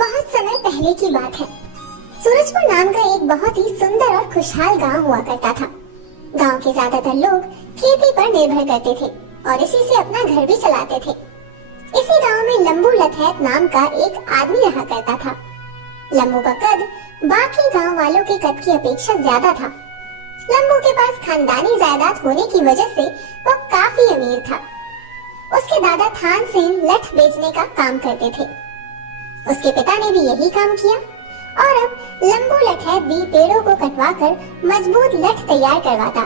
बहुत समय पहले की बात है। सूरजपुर नाम का एक बहुत ही सुंदर और खुशहाल गांव हुआ करता था। गांव के ज्यादातर लोग खेती पर निर्भर करते थे और इसी से अपना घर भी चलाते थे। इसी गांव में लंबू लथैत नाम का एक आदमी रहा करता था। लंबू का कद बाकी गांव वालों के कद की अपेक्षा ज्यादा था। लंबू के पास खानदानी जायदाद होने की वजह से वो काफी अमीर था। उसके दादा थान सिंह लठ बेचने का काम करते थे। उसके पिता ने भी यही काम किया और अब लंबू लठैत भी पेड़ों को कटवाकर मजबूत लठ तैयार करवाता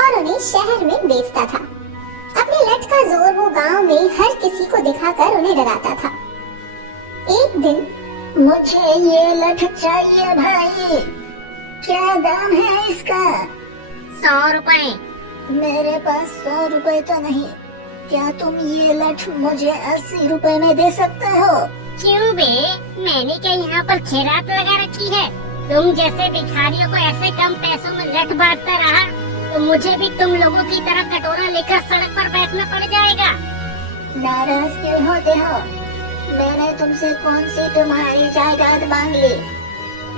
और उन्हें शहर में बेचता था। अपने लठ का जोर वो गांव में हर किसी को दिखाकर उन्हें डराता था। एक दिन, मुझे ये लठ चाहिए भाई, क्या दाम है इसका? 100 रुपए। मेरे पास 100 रुपए तो नहीं, क्या तुम ये लठ मुझे 80 रुपए में दे सकते हो? क्यों बे, मैंने क्या यहाँ पर खैरात लगा रखी है? तुम जैसे भिखारियों को ऐसे कम पैसों में लठ बांटता रहा तो मुझे भी तुम लोगों की तरह कटोरा लेकर सड़क पर बैठना पड़ जाएगा। नाराज क्यों होते हो? मैंने तुमसे कौन सी तुम्हारी जायदाद मांग ली?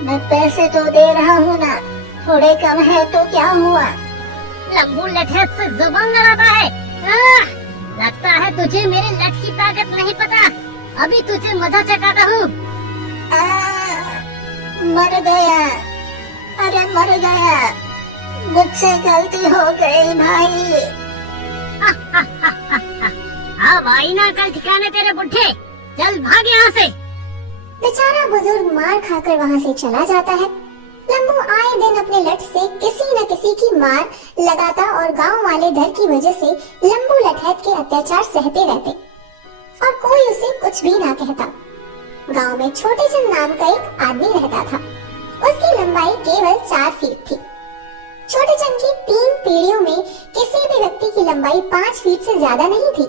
मैं पैसे तो दे रहा हूँ ना, थोड़े कम है तो क्या हुआ? लंबू लठैत से जुबान लड़ाता है। लगता है तुझे मेरे लठ की ताकत नहीं पता। अभी तुझे मजा चखाता हूँ। मर गया, अरे मर गया, मुझसे गलती हो गई भाई। अब आई ना कल ठिकाने तेरे बुढ़े, चल भाग यहाँ से। बेचारा बुजुर्ग मार खाकर वहाँ से चला जाता है। लंबू आए दिन अपने लठ से किसी न किसी की मार लगाता और गांव वाले डर की वजह से लंबू लठैत के अत्याचार सहते रहते और कोई उसे कुछ भी ना कहता। गांव में छोटे चंद नाम का एक आदमी रहता था। उसकी लंबाई केवल 4 फीट थी। छोटे चंद की 3 पीढ़ियों में किसी भी व्यक्ति की लंबाई 5 फीट से ज्यादा नहीं थी।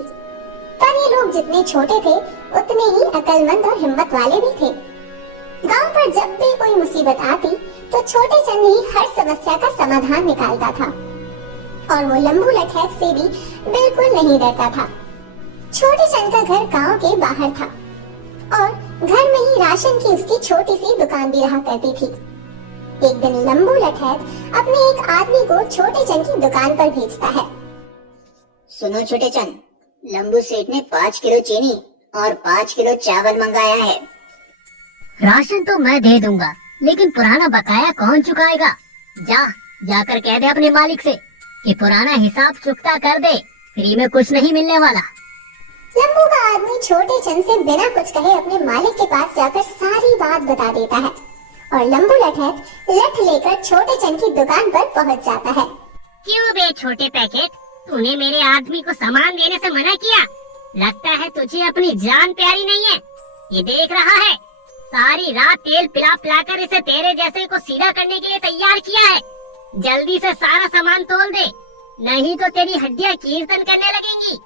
पर ये लोग जितने छोटे थे उतने ही अक्लमंद और हिम्मत वाले भी थे। गांव पर जब भी कोई मुसीबत आती तो छोटे चंद ही हर समस्या का समाधान निकालता था और वो लंबू लठैत से भी बिल्कुल नहीं डरता था। छोटे चंद का घर गांव के बाहर था और घर में ही राशन की उसकी छोटी सी दुकान भी रहा करती थी। एक दिन लंबू लठैत अपने एक आदमी को छोटे चंद की दुकान पर भेजता है। सुनो छोटे चंद, लंबू सेठ ने 5 किलो चीनी और 5 किलो चावल मंगाया है। राशन तो मैं दे दूंगा, लेकिन पुराना बकाया कौन चुकाएगा? जाकर कह दे अपने मालिक से कि पुराना हिसाब चुकता कर दे, फ्री में कुछ नहीं मिलने वाला। लंबू का आदमी छोटे चंद से बिना कुछ कहे अपने मालिक के पास जाकर सारी बात बता देता है और लंबू लठैत लठ लेकर छोटे चंद की दुकान पर पहुंच जाता है। क्यों बे छोटे पैकेट, तूने मेरे आदमी को सामान देने से मना किया? लगता है तुझे अपनी जान प्यारी नहीं है। ये देख रहा है, सारी रात तेल पिला पिलाकर इसे तेरे जैसे को सीधा करने के लिए तैयार किया है। जल्दी से सारा सामान तोल दे, नहीं तो तेरी हड्डियां कीर्तन करने लगेंगी।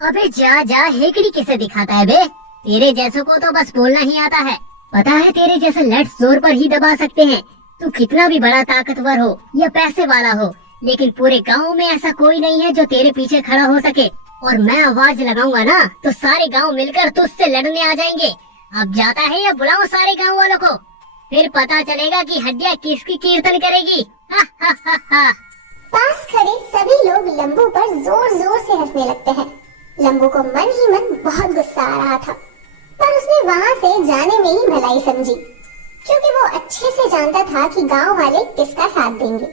अबे जा, हेकड़ी किसे दिखाता है बे? तेरे जैसों को तो बस बोलना ही आता है। पता है तेरे जैसे लठ जोर पर ही दबा सकते हैं। तू कितना भी बड़ा ताकतवर हो या पैसे वाला हो, लेकिन पूरे गांव में ऐसा कोई नहीं है जो तेरे पीछे खड़ा हो सके। और मैं आवाज लगाऊंगा ना तो सारे गांव मिलकर तुझसे लड़ने आ जाएंगे। अब जाता है या बुलाऊं सारे गांव वालों को, फिर पता चलेगा कि हड्डियां किसकी कीर्तन करेगी। पास खड़े सभी लोग लंबू पर जोर जोर से हंसने लगते हैं। लंबू को मन ही मन बहुत गुस्सा आ रहा था, पर उसने वहाँ से जाने में ही भलाई समझी, क्योंकि वो अच्छे से जानता था कि गांव वाले किसका साथ देंगे।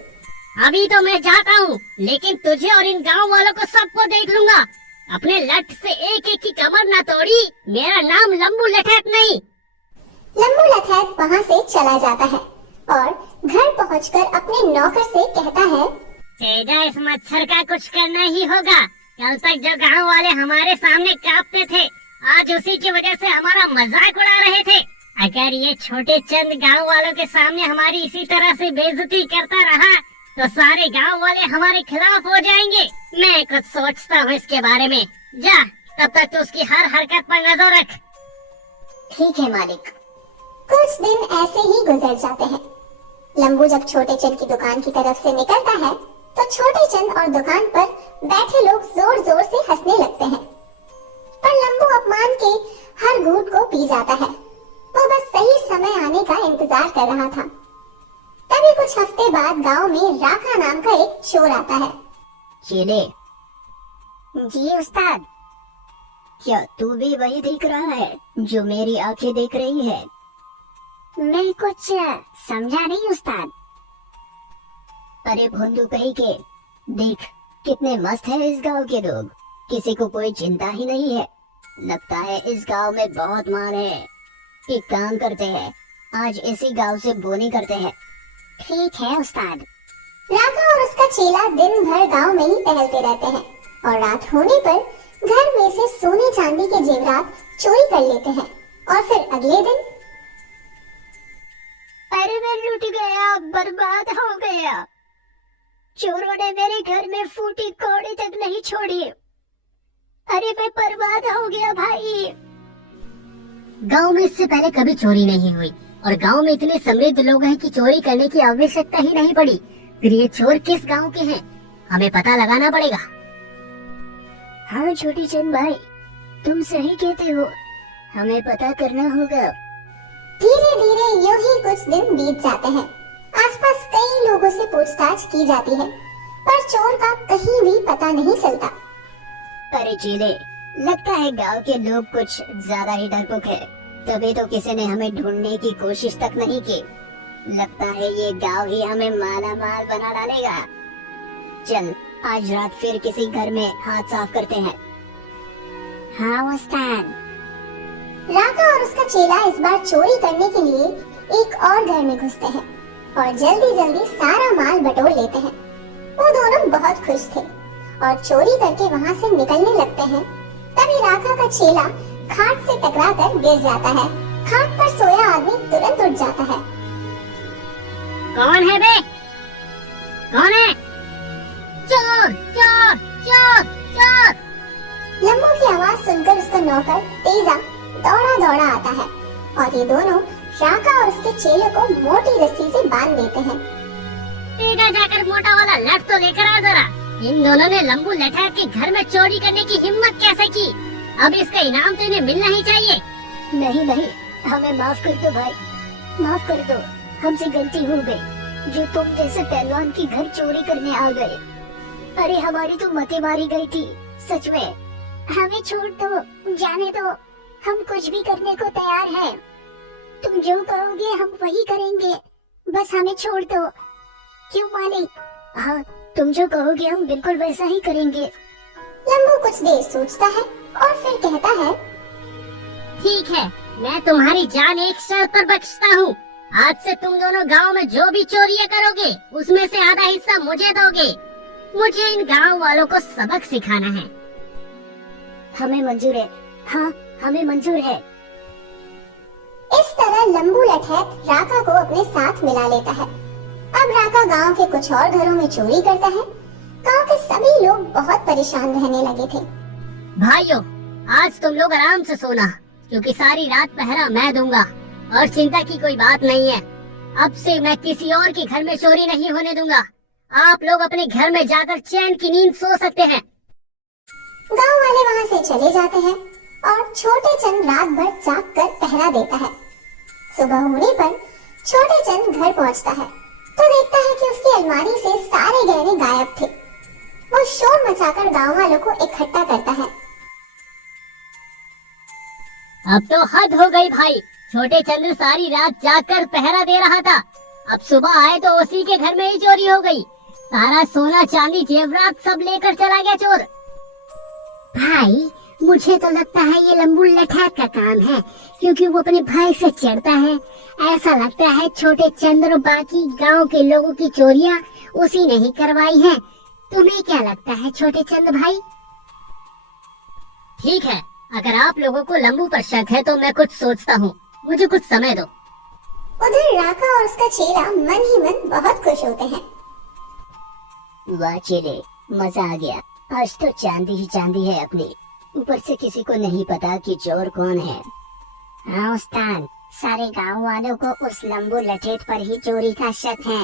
अभी तो मैं जाता हूँ, लेकिन तुझे और इन गांव वालों को सबको देख लूंगा। अपने लठ से एक एक की कमर न तोड़ी, मेरा नाम लंबू लठैत नहीं। लंबू लठैत वहाँ से चला जाता है और घर पहुंचकर अपने नौकर से कहता है, तेजा, इस मच्छर का कुछ करना ही होगा। कल तक जो गांव वाले हमारे सामने कांपते थे, आज उसी की वजह से हमारा मजाक उड़ा रहे थे। अगर ये छोटे चंद गांव वालों के सामने हमारी इसी तरह से बेइज्जती करता रहा तो सारे गांव वाले हमारे खिलाफ हो जाएंगे। मैं कुछ सोचता हूँ इसके बारे में। जा, तब तक तो उसकी हर हरकत पर नजर रख। ठीक है मालिक। कुछ दिन ऐसे ही गुजर जाते हैं। लंबू जब छोटे चंद की दुकान की तरफ से निकलता है तो छोटे चंद और दुकान पर बैठे लोग जोर जोर से हंसने लगते हैं, पर लंबू अपमान के हर घूंट को पी जाता है। वो बस का इंतजार कर रहा था। तभी कुछ हफ्ते बाद गांव में राका नाम का एक चोर आता है। चेले, जी उस्ताद। क्या तू भी वही दिख रहा है जो मेरी आंखें देख रही है? मैं कुछ समझा नहीं उस्ताद। अरे भोंदू कहीं के, देख कितने मस्त है इस गांव के लोग, किसी को कोई चिंता ही नहीं है। लगता है इस गांव में बहुत माल है। एक काम करते हैं, आज इसी गांव से बोनी करते हैं। ठीक है उस्ताद। राका और उसका चेला दिन भर गांव में ही टहलते रहते हैं और रात होने पर घर में से सोने चांदी के जेवरात चोरी कर लेते हैं। और फिर अगले दिन अरे मैं लूट गया, बर्बाद हो गया। चोरों ने मेरे घर में फूटी कौड़ी तक नहीं छोड़ी। अरे मैं बर्बाद हो गया भाई। गांव में इससे पहले कभी चोरी नहीं हुई और गांव में इतने समृद्ध लोग हैं कि चोरी करने की आवश्यकता ही नहीं पड़ी। फिर ये चोर किस गांव के हैं, हमें पता लगाना पड़ेगा। हाँ छोटी चंद भाई, तुम सही कहते हो, हमें पता करना होगा। धीरे धीरे यूं ही कुछ दिन बीत जाते हैं। आसपास कई लोगों से पूछताछ की जाती है, पर चोर का कहीं भी पता नहीं चलता। अरे चेले, लगता है गांव के लोग कुछ ज्यादा ही डरपोक है, तभी तो किसी ने हमें ढूंढने की कोशिश तक नहीं की। लगता है ये गांव ही हमें माला माल बना डालेगा। चल आज रात फिर किसी घर में हाथ साफ करते हैं। हाँ उस्ताद। राका और उसका चेला इस बार चोरी करने के लिए एक और घर में घुसते हैं और जल्दी जल्दी सारा माल बटोर लेते हैं। वो दोनों बहुत खुश थे और चोरी करके वहाँ से निकलने लगते हैं। तभी राका का चेला खाट से टकराकर गिर जाता है। खाट पर सोया आदमी तुरंत उठ जाता है। कौन है बे? कौन है? चोर चोर चोर चोर। लम्बू की आवाज सुनकर उसका नौकर तेजा दौड़ा दौड़ा आता है और ये दोनों राका और उसके चेले को मोटी रस्सी से बांध देते हैं। तेजा जाकर मोटा वाला लठ तो लेकर आ जरा। इन दोनों ने लंबू लठैत के घर में चोरी करने की हिम्मत कैसे की? अब इसका इनाम तो इन्हें मिलना ही चाहिए। नहीं नहीं, हमें माफ कर दो भाई, माफ कर दो, हमसे गलती हो गई जो तुम जैसे पहलवान की घर चोरी करने आ गए। अरे हमारी तो मतें मारी गई थी सच में। हमें छोड़ दो, जाने दो, हम कुछ भी करने को तैयार हैं। तुम जो कहोगे हम वही करेंगे, बस हमें छोड़ दो। क्यों मालिक? हाँ, तुम जो कहोगे हम बिल्कुल वैसा ही करेंगे। लंबू कुछ देर सोचता है और फिर कहता है, ठीक है, मैं तुम्हारी जान एक शर्त पर बख्शता हूँ। आज से तुम दोनों गांव में जो भी चोरियां करोगे उसमें से आधा हिस्सा मुझे दोगे। मुझे इन गांव वालों को सबक सिखाना है। हमें मंजूर है। हाँ, हमें मंजूर है। इस तरह लंबू लठैत राका को अपने साथ मिला लेता है। अब राका गांव के कुछ और घरों में चोरी करता है। गांव के सभी लोग बहुत परेशान रहने लगे थे। भाइयों, आज तुम लोग आराम से सोना, क्योंकि सारी रात पहरा मैं दूंगा और चिंता की कोई बात नहीं है। अब से मैं किसी और के घर में चोरी नहीं होने दूंगा। आप लोग अपने घर में जाकर चैन की नींद सो सकते हैं। गांव वाले वहां से चले जाते हैं और छोटे चंद रात भर जाग कर पहरा देता है। सुबह होने पर छोटे चंद घर पहुंचता है तो देखता है कि उसकी अलमारी से सारे गहने गायब थे। वो शोर मचाकर गांव वालों को इकट्ठा करता है। अब तो हद हो गई भाई। छोटे चंद्र सारी रात जागकर पहरा दे रहा था, अब सुबह आए तो उसी के घर में ही चोरी हो गई। सारा सोना चांदी जेवरात सब लेकर चला गया चोर। भाई, मुझे तो लगता है ये लंबू लठैत का काम है, क्योंकि वो अपने भाई से चिढ़ता है। ऐसा लगता है छोटे चंद्र और बाकी गांव के लोगों की चोरियां उसी ने ही करवाई हैं। तुम्हें क्या लगता है छोटे चंद भाई? ठीक है, अगर आप लोगों को लंबू पर शक है तो मैं कुछ सोचता हूँ, मुझे कुछ समय दो। उधर राका और उसका चेला मन ही मन बहुत खुश होते हैं। वाह चेले, मजा आ गया। आज तो चांदी ही चांदी है अपनी। ऊपर से किसी को नहीं पता कि चोर कौन है। हाँ उस्ताद, सारे गांव वालों को उस लंबू लठैत पर ही चोरी का शक है।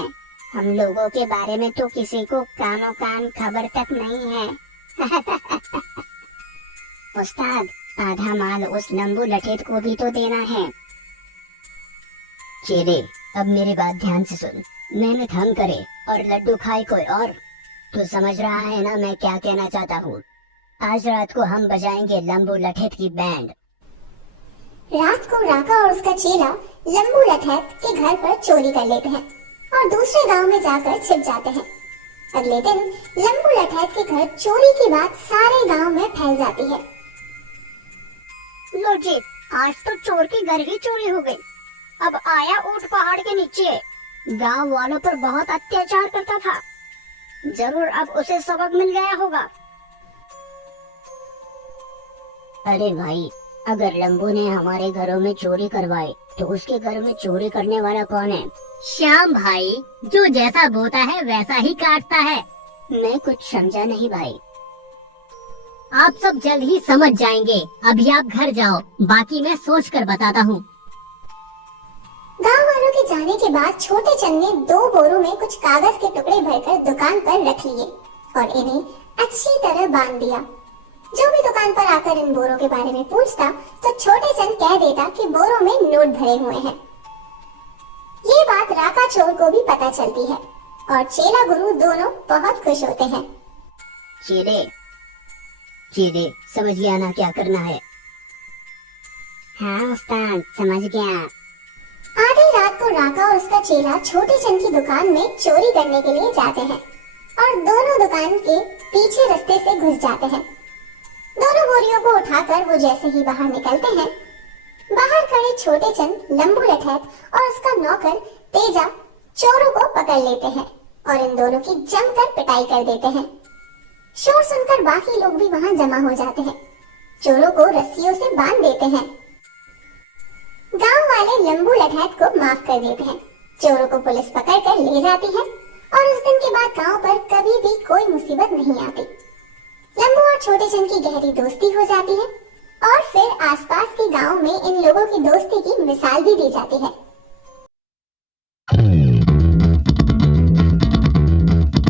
हम लोगों के बारे में तो किसी को कानो कान खबर तक नहीं है। उस्ताद, आधा माल उस लंबू लठैत को भी तो देना है। चेले, अब मेरी बात ध्यान से सुन। मेहनत हम करे और लड्डू खाए कोई और। तू समझ रहा है ना मैं क्या कहना चाहता हूँ? आज रात को हम बजाएंगे लंबू लठेत की बैंड। रात को राका और उसका चेला लंबू लठैत के घर पर चोरी कर लेते हैं और दूसरे गांव में जाकर छिप जाते हैं। अगले दिन लंबू लठैत के घर चोरी की बात सारे गांव में फैल जाती है। लो जी, आज तो चोर के घर ही चोरी हो गई। अब आया ऊंट पहाड़ के नीचे, गांव वालों पर बहुत अत्याचार करता था। जरूर अब उसे सबक मिल गया होगा। अरे भाई, अगर लंबू ने हमारे घरों में चोरी करवाई तो उसके घर में चोरी करने वाला कौन है? श्याम भाई, जो जैसा बोता है वैसा ही काटता है। मैं कुछ समझा नहीं भाई। आप सब जल्द ही समझ जाएंगे। अभी आप घर जाओ, बाकी मैं सोच कर बताता हूँ। गांव वालों के जाने के बाद छोटे चंद ने 2 बोरों में कुछ कागज के टुकड़े भरकर दुकान पर रख लिए और इन्हें अच्छी तरह बांध दिया। जो भी दुकान पर आकर इन बोरों के बारे में पूछता तो छोटे चंद कह देता कि बोरों में नोट भरे हुए हैं। ये बात राका चोर को भी पता चलती है और चेला गुरु दोनों बहुत खुश होते हैं। चेले, समझ गया ना क्या करना है? हाँ उस्ताद, समझ गया। आधी रात को राका और उसका चेला छोटे चंद की दुकान में चोरी करने के लिए जाते हैं और दोनों दुकान के पीछे रास्ते से घुस जाते हैं। दोनों बोरियों को उठाकर वो जैसे ही बाहर निकलते हैं, बाहर खड़े छोटे चंद, लंबू लठैत और उसका नौकर तेजा चोरों को पकड़ लेते हैं और इन दोनों की जमकर पिटाई कर देते हैं। शोर सुनकर बाकी लोग भी वहां जमा हो जाते हैं। चोरों को रस्सियों से बांध देते हैं। गांव वाले लंबू लठैत को माफ कर देते हैं। चोरों को पुलिस पकड़कर ले जाती है और उस दिन के बाद गांव पर कभी भी कोई मुसीबत नहीं आती। लंबू और छोटे चंद की गहरी दोस्ती हो जाती है और फिर आसपास के गांव में इन लोगों की दोस्ती की मिसाल भी दी जाती है।